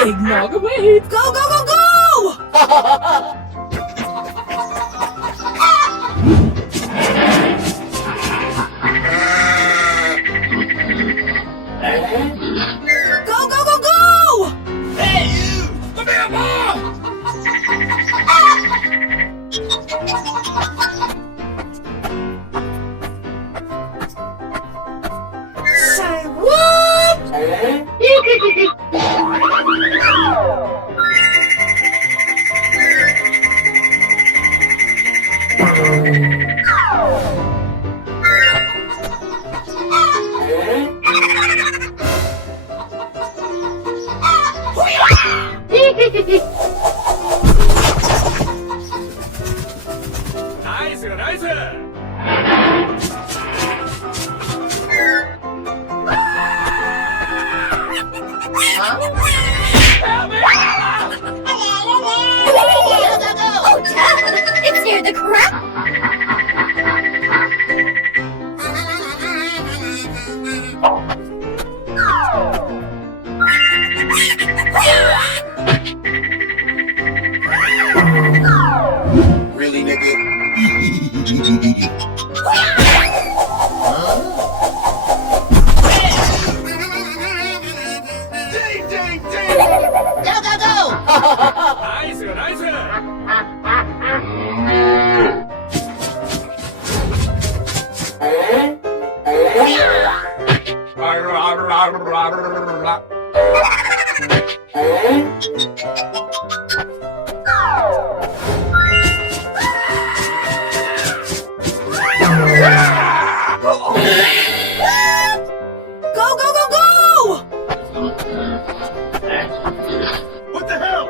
Eggnog away! Go, go, go, go! Go, go, go, go! Hey, you! Come here, Mom! Say what? 나이스, 나이스! Oh, Dad! It's near the crap! Really, nigga? Ding, ding, ding! Go, go, go! 나이스, 나이스! Go, go, go, go! What the hell?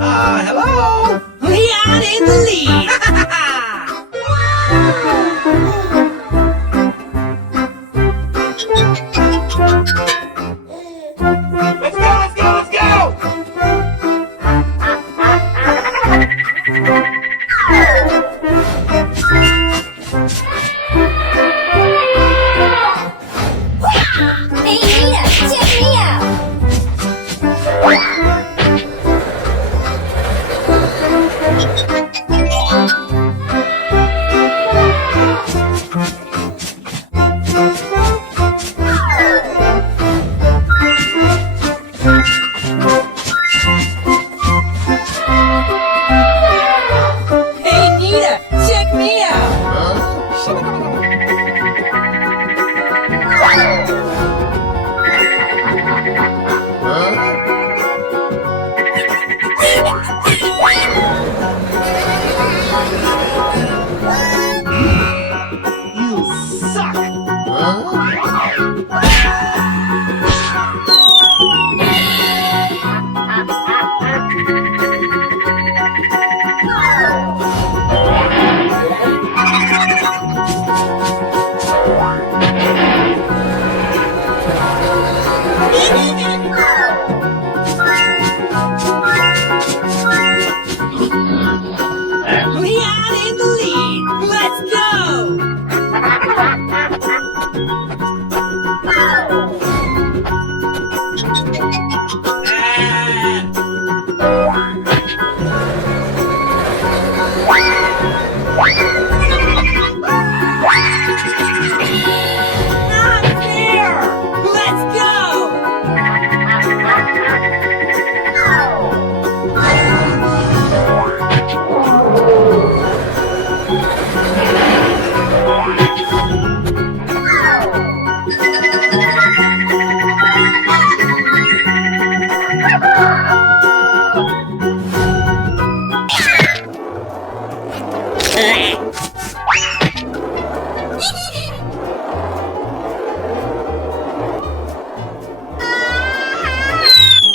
Hello! We are in the lead! Let's go, let's go, let's go! Hey, Nina, check me out!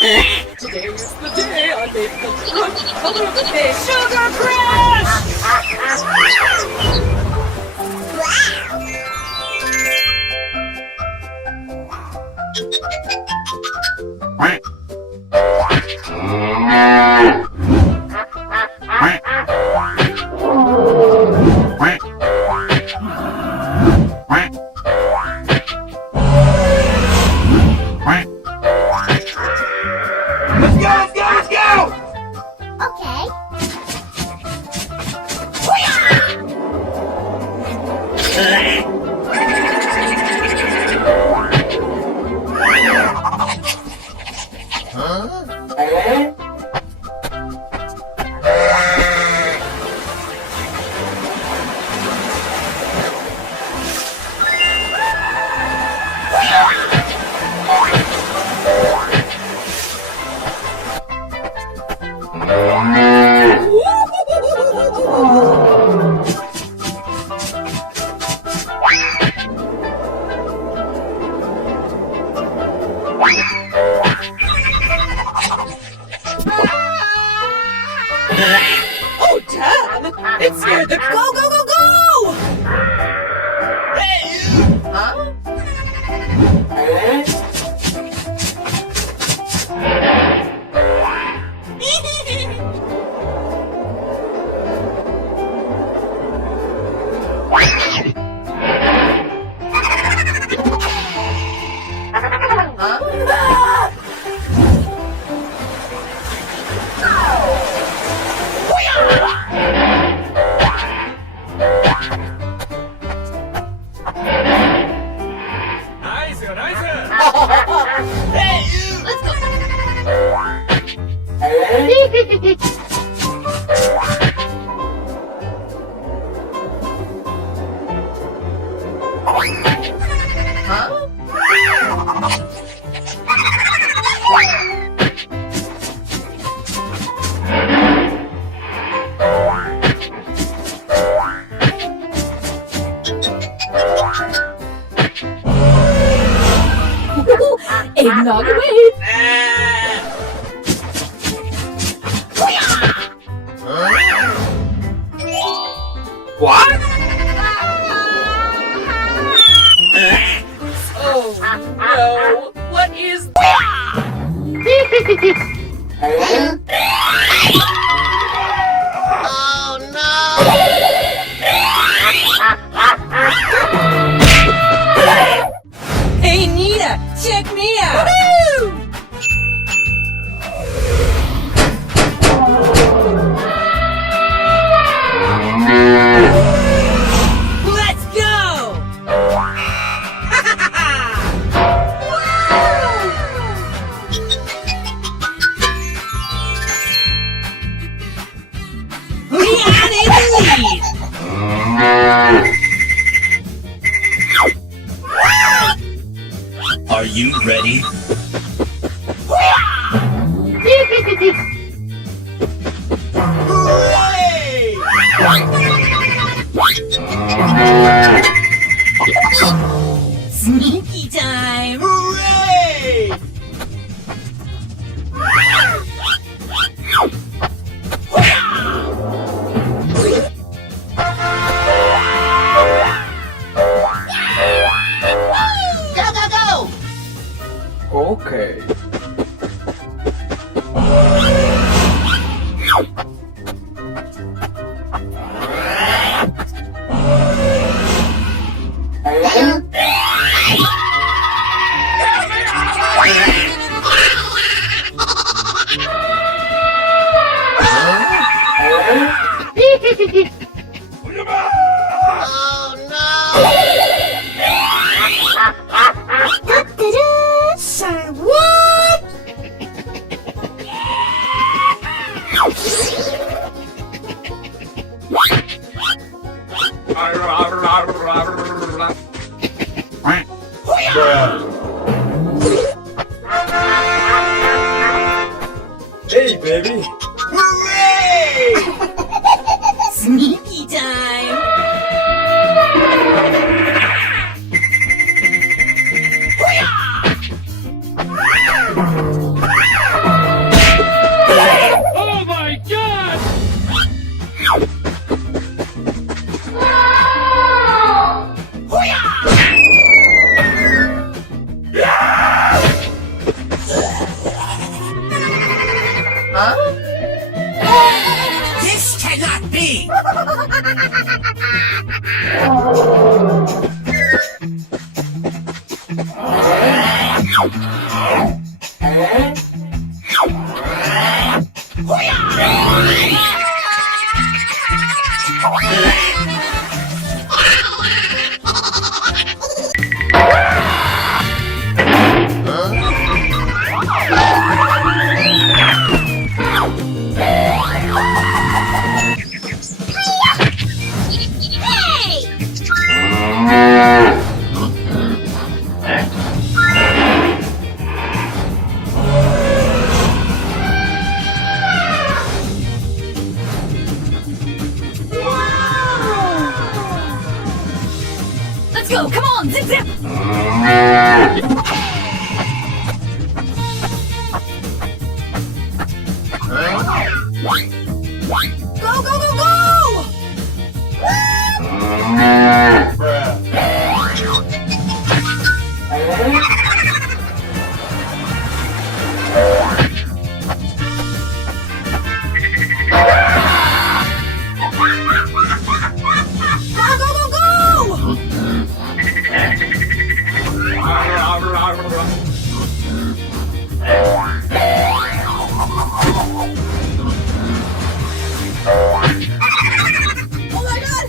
Today is the day I made the front color of the day. Sugar Crash! Let's go! Okay. Oh, Dad! It's here! The go, go, go, go! Hey! Huh? Nice, nice! Hey, you! Let's go. Eggnog awaits! What? Oh no! What is Hey Nita, check me out! Let's go! We are in the lead! Are you ready? Sneaky time! Hooray! Go, go, go! Okay. Say what? Hey, baby. Hooray! Sneaky time! Huh? This cannot be! Let's go! Come on! Zip zip! Go, go, go, go! Go, go, go, go! Oh my god!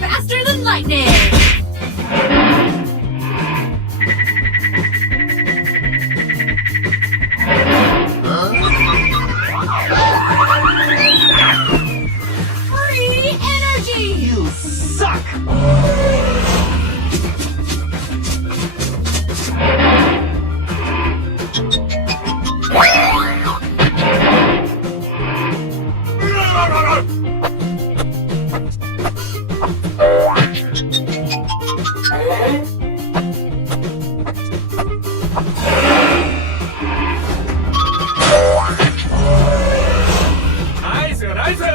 Faster than lightning! Free energy! You suck! Nice, nice!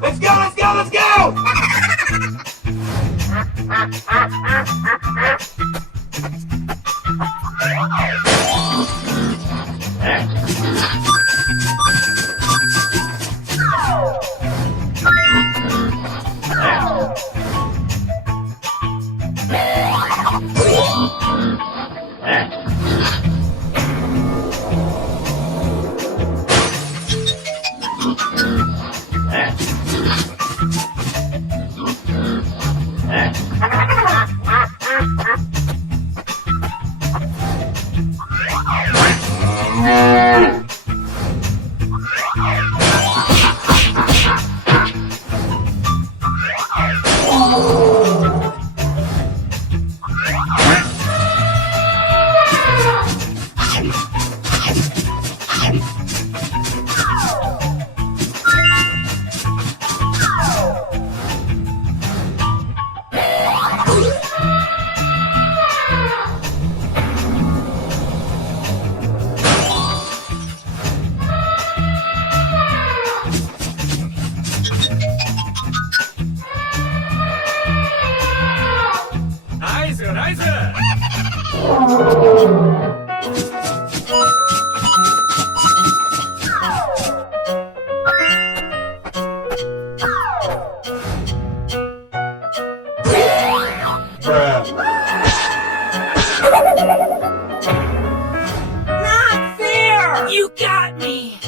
Let's go, let's go, let's go! Not fair! You got me!